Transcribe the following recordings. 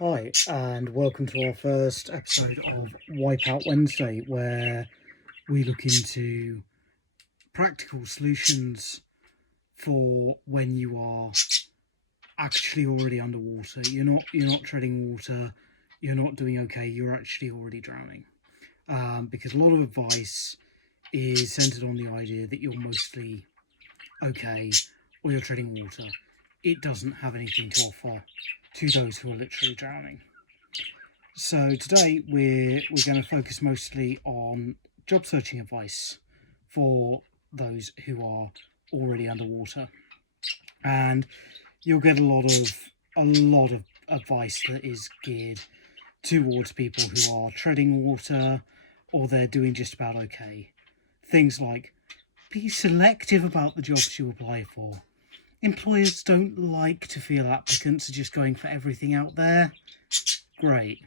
Hi, and welcome to our first episode of Wipeout Wednesday, where we look into practical solutions for when you are actually already underwater. You're not treading water, you're not doing okay, you're actually already drowning. Because a lot of advice is centered on the idea that you're mostly okay or you're treading water. It doesn't have anything to offer to those who are literally drowning. So today we're going to focus mostly on job searching advice for those who are already underwater, and you'll get a lot of advice that is geared towards people who are treading water or they're doing just about okay. Things like be selective about the jobs you apply for. Employers don't like to feel applicants are just going for everything out there. Great.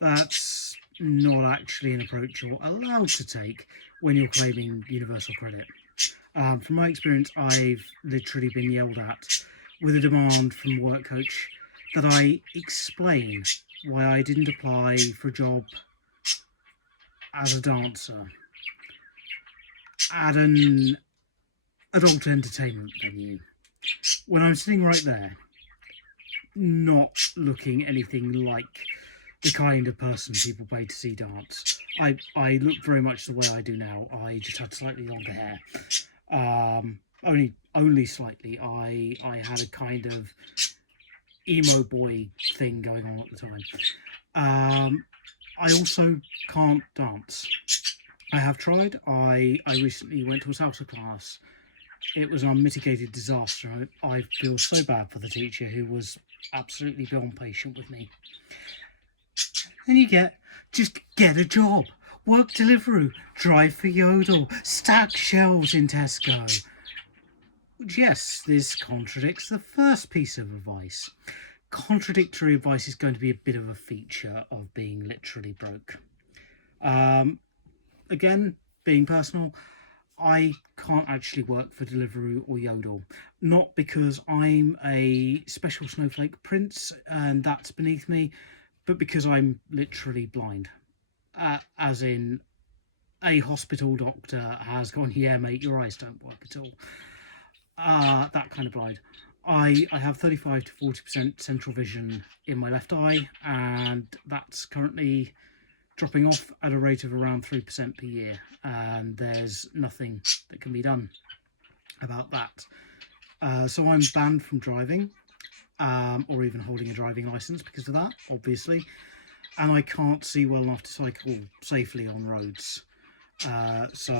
That's not actually an approach you're allowed to take when you're claiming universal credit. From my experience, I've literally been yelled at with a demand from a work coach that I explain why I didn't apply for a job as a dancer at an adult entertainment venue when I'm sitting right there, not looking anything like the kind of person people pay to see dance. I look very much the way I do now. I just had slightly longer hair. Only slightly. I had a kind of emo boy thing going on at the time. I also can't dance. I have tried. I recently went to a salsa class. It was an unmitigated disaster. I feel so bad for the teacher who was absolutely beyond patient with me. And just get a job, work Deliveroo, drive for Yodel, stack shelves in Tesco. Which, yes, this contradicts the first piece of advice. Contradictory advice is going to be a bit of a feature of being literally broke. Again, being personal, I can't actually work for Deliveroo or Yodel. Not because I'm a special snowflake prince and that's beneath me, but because I'm literally blind. As in, a hospital doctor has gone, yeah, mate, your eyes don't work at all. That kind of blind. I have 35 to 40% central vision in my left eye, and that's currently dropping off at a rate of around 3% per year, and there's nothing that can be done about that. So I'm banned from driving, or even holding a driving license because of that, obviously, and I can't see well enough to cycle safely on roads. So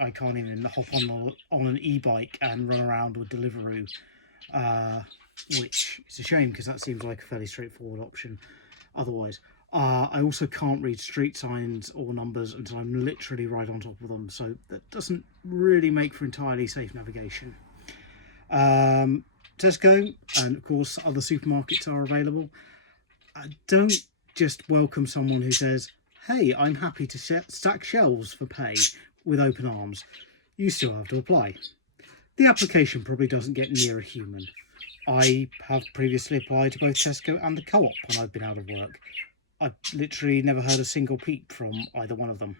I can't even hop on an e-bike and run around with Deliveroo, which is a shame because that seems like a fairly straightforward option otherwise. I also can't read street signs or numbers until I'm literally right on top of them, so that doesn't really make for entirely safe navigation. Tesco and of course other supermarkets are available. Don't just welcome someone who says, hey, I'm happy to stack shelves for pay with open arms. You still have to apply. The application probably doesn't get near a human. I have previously applied to both Tesco and the Co-op when I've been out of work. I've literally never heard a single peep from either one of them.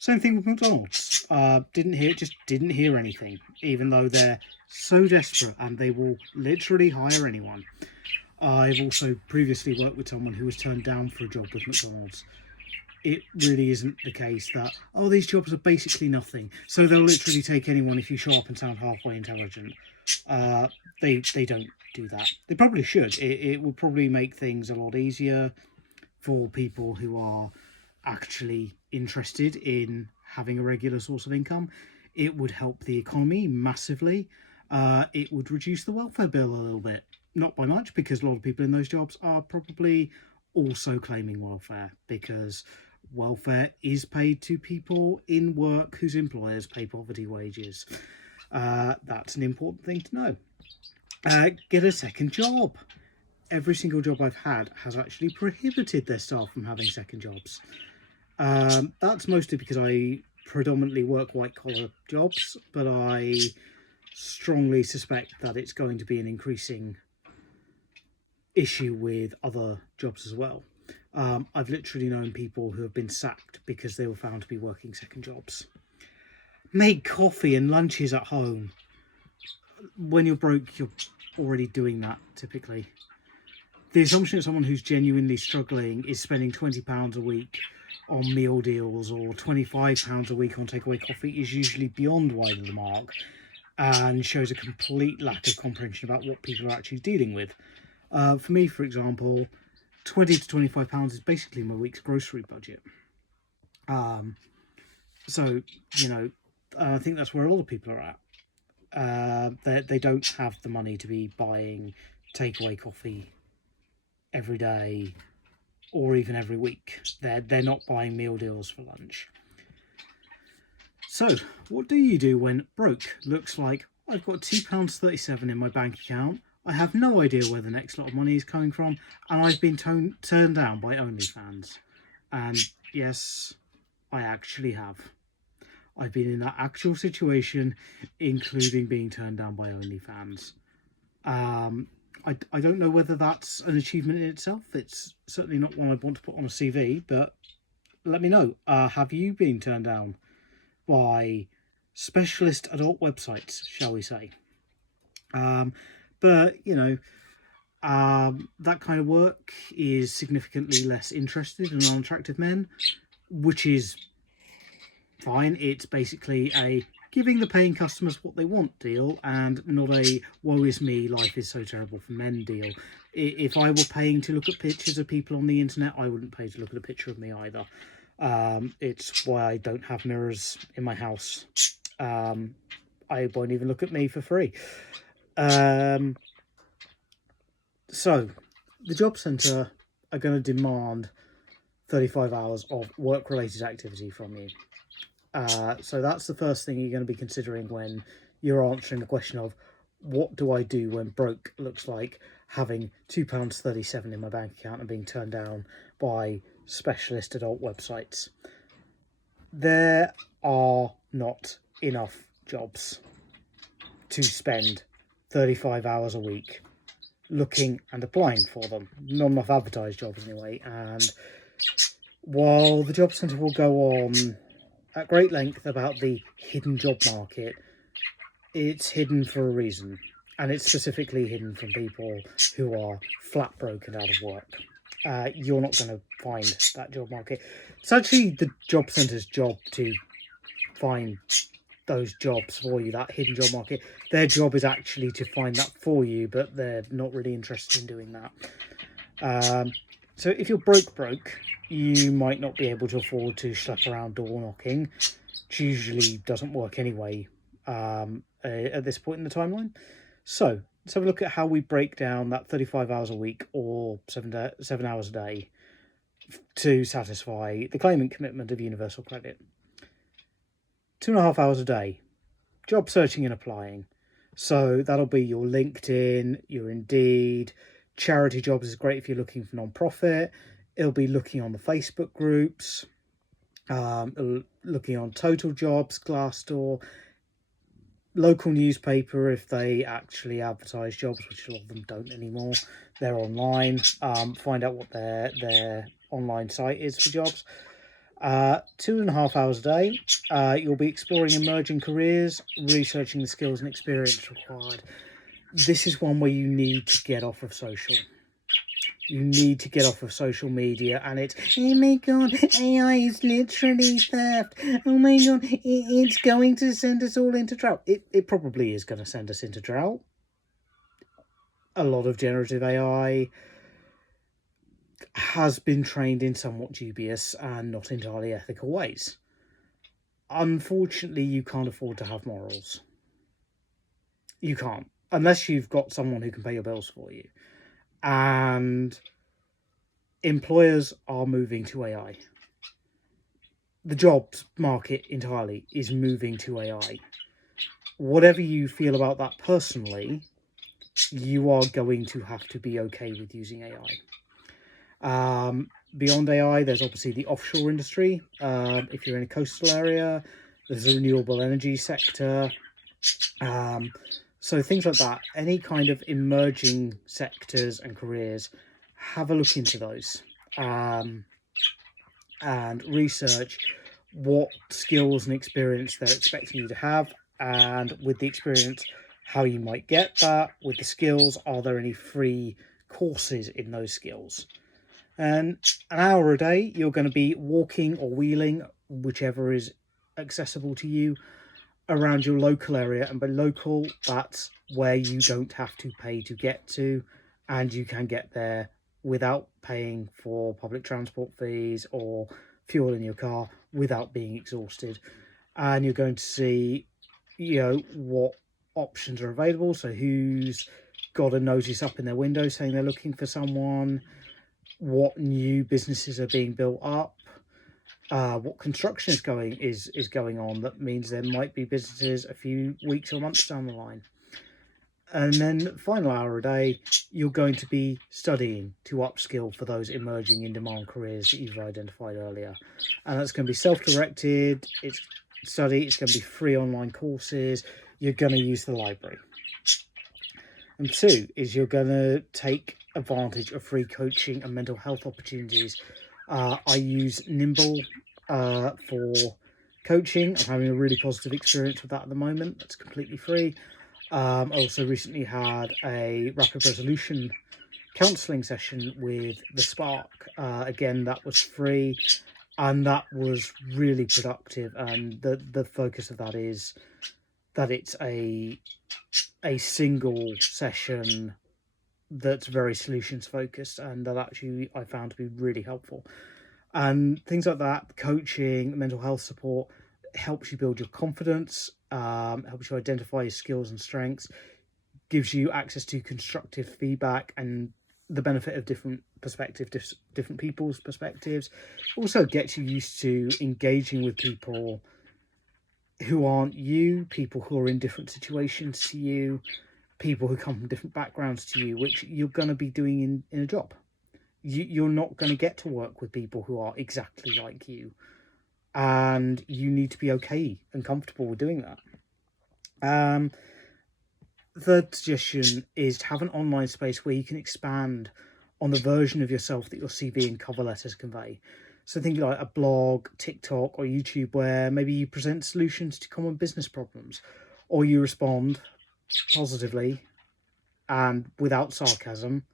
Same thing with McDonald's. Didn't hear anything, even though they're so desperate and they will literally hire anyone. I've also previously worked with someone who was turned down for a job with McDonald's. It really isn't the case that, these jobs are basically nothing, so they'll literally take anyone if you show up and sound halfway intelligent. They don't do that. They probably should. It will probably make things a lot easier for people who are actually interested in having a regular source of income. It would help the economy massively. It would reduce the welfare bill a little bit. Not by much, because a lot of people in those jobs are probably also claiming welfare, because welfare is paid to people in work whose employers pay poverty wages. That's an important thing to know. Get a second job. Every single job I've had has actually prohibited their staff from having second jobs. That's mostly because I predominantly work white-collar jobs, but I strongly suspect that it's going to be an increasing issue with other jobs as well. I've literally known people who have been sacked because they were found to be working second jobs. Make coffee and lunches at home. When you're broke, you're already doing that typically. The assumption that someone who's genuinely struggling is spending £20 a week on meal deals or £25 a week on takeaway coffee is usually beyond wide of the mark and shows a complete lack of comprehension about what people are actually dealing with. For me, for example, £20 to £25 is basically my week's grocery budget. So, you know, I think that's where a lot of people are at. They don't have the money to be buying takeaway coffee every day or even every week. They're not buying meal deals for lunch. So, what do you do when broke looks like I've got £2.37 in my bank account, I have no idea where the next lot of money is coming from, and I've been turned down by OnlyFans? And yes, I actually have. I've been in that actual situation, including being turned down by OnlyFans. I don't know whether that's an achievement in itself. It's certainly not one I'd want to put on a CV, but let me know. Have you been turned down by specialist adult websites, shall we say? But, you know, that kind of work is significantly less interested in non-attractive men, which is fine. It's basically a giving the paying customers what they want deal, and not a woe is me, life is so terrible for men deal. If I were paying to look at pictures of people on the internet, I wouldn't pay to look at a picture of me either. It's why I don't have mirrors in my house. I won't even look at me for free. So, the job centre are going to demand 35 hours of work-related activity from you. So that's the first thing you're going to be considering when you're answering the question of what do I do when broke looks like having £2.37 in my bank account and being turned down by specialist adult websites. There are not enough jobs to spend 35 hours a week looking and applying for them. Not enough advertised jobs anyway. And while the job centre will go on at great length about the hidden job market, it's hidden for a reason, and it's specifically hidden from people who are flat broke and out of work. You're not going to find that job market. It's actually the job centre's job to find those jobs for you, that hidden job market. Their job is actually to find that for you, but they're not really interested in doing that. So if you're broke, you might not be able to afford to schlep around door knocking, which usually doesn't work anyway at this point in the timeline. So let's have a look at how we break down that 35 hours a week or 7 hours a day to satisfy the claimant commitment of universal credit. 2.5 hours a day, job searching and applying. So that'll be your LinkedIn, your Indeed. Charity jobs is great if you're looking for non-profit. It'll be looking on the Facebook groups, looking on Total Jobs, Glassdoor, local newspaper if they actually advertise jobs, which a lot of them don't anymore. They're online. Find out what their online site is for jobs. 2.5 hours a day, you'll be exploring emerging careers, researching the skills and experience required. This is one where you need to get off of social. You need to get off of social media, and it's, oh my god, AI is literally theft. Oh my god, it's going to send us all into drought. It probably is going to send us into drought. A lot of generative AI has been trained in somewhat dubious and not entirely ethical ways. Unfortunately, you can't afford to have morals. You can't, unless you've got someone who can pay your bills for you. And employers are moving to AI. The jobs market entirely is moving to AI. Whatever you feel about that personally, you are going to have to be okay with using AI. Beyond AI, there's obviously the offshore industry. If you're in a coastal area, there's the renewable energy sector. So things like that, any kind of emerging sectors and careers, have a look into those, and research what skills and experience they're expecting you to have, and with the experience, how you might get that. With the skills, are there any free courses in those skills? And an hour a day, you're going to be walking or wheeling, whichever is accessible to you, around your local area. And by local, that's where you don't have to pay to get to, and you can get there without paying for public transport fees or fuel in your car, without being exhausted. And you're going to see, what options are available. So who's got a notice up in their window saying they're looking for someone, what new businesses are being built up, what construction is going on. That means there might be businesses a few weeks or months down the line. And then final hour a day, you're going to be studying to upskill for those emerging in-demand careers that you've identified earlier. And that's going to be self-directed, it's going to be free online courses, you're going to use the library. And 2 is you're going to take advantage of free coaching and mental health opportunities. I use Nimble for coaching. I'm having a really positive experience with that at the moment. That's completely free. I also recently had a rapid resolution counselling session with the Spark. Again, that was free, and that was really productive. And the focus of that is that it's a single session that's very solutions focused, and that actually I found to be really helpful. And things like that, coaching, mental health support, helps you build your confidence, helps you identify your skills and strengths, gives you access to constructive feedback and the benefit of different perspectives, different people's perspectives. Also gets you used to engaging with people who aren't you, people who are in different situations to you, people who come from different backgrounds to you, which you're going to be doing in a job. You're not going to get to work with people who are exactly like you, and you need to be okay and comfortable with doing that. Third suggestion is to have an online space where you can expand on the version of yourself that your CV and cover letters convey. So think like a blog, TikTok or YouTube, where maybe you present solutions to common business problems, or you respond positively and without sarcasm,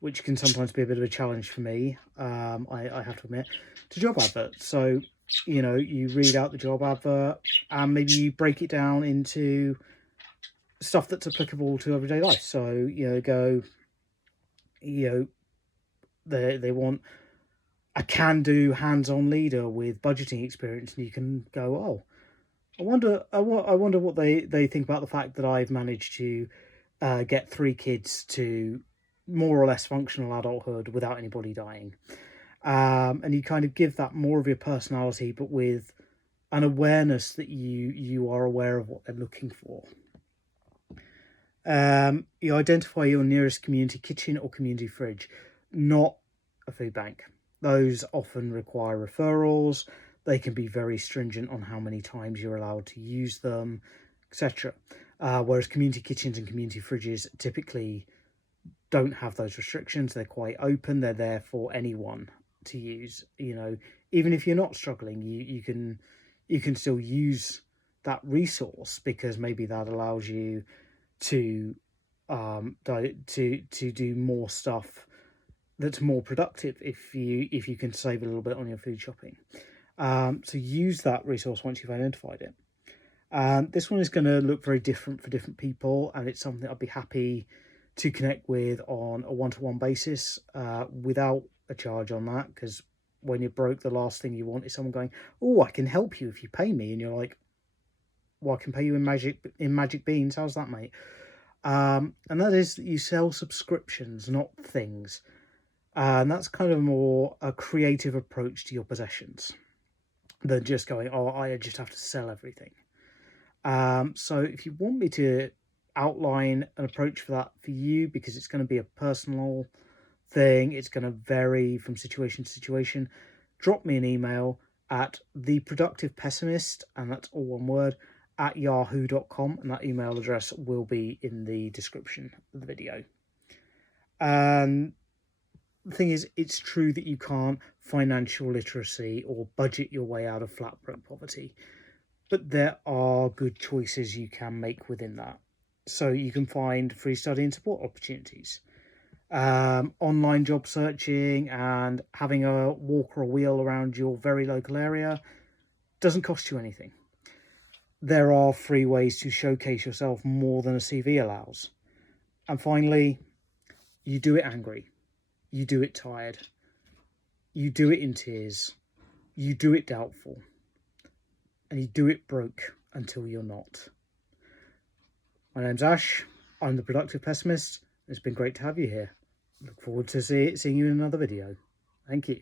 which can sometimes be a bit of a challenge for me, I have to admit, to job adverts. So, you read out the job advert and maybe you break it down into stuff that's applicable to everyday life. So, they want a can-do hands-on leader with budgeting experience, and you can go, oh, I wonder what they think about the fact that I've managed to get 3 kids to more or less functional adulthood without anybody dying. And you kind of give that more of your personality, but with an awareness that you are aware of what they're looking for. You identify your nearest community kitchen or community fridge, not a food bank. Those often require referrals. They can be very stringent on how many times you're allowed to use them, etc. Whereas community kitchens and community fridges typically don't have those restrictions. They're quite open. They're there for anyone to use. Even if you're not struggling, you can still use that resource, because maybe that allows you to do more stuff that's more productive if you can save a little bit on your food shopping. So use that resource once you've identified it. This one is going to look very different for different people, and it's something I'd be happy to connect with on a one-to-one basis, without a charge on that, because when you're broke, the last thing you want is someone going, oh, I can help you if you pay me, and you're like, well, I can pay you in magic beans. How's that, mate? And that is that you sell subscriptions, not things. And that's kind of more a creative approach to your possessions than just going, oh, I just have to sell everything. So if you want me to outline an approach for that for you, because it's going to be a personal thing, it's going to vary from situation to situation, drop me an email at theproductivepessimist, and that's all one word, ash@yahoo.com, and that email address will be in the description of the video. And the thing is, it's true that you can't financial literacy or budget your way out of flat broke poverty, but there are good choices you can make within that. So you can find free study and support opportunities, online job searching, and having a walk or a wheel around your very local area doesn't cost you anything. There are free ways to showcase yourself more than a CV allows. And finally, you do it angry, you do it tired, you do it in tears, you do it doubtful, and you do it broke until you're not. My name's Ash, I'm the Productive Pessimist. It's been great to have you here. Look forward to seeing you in another video. Thank you.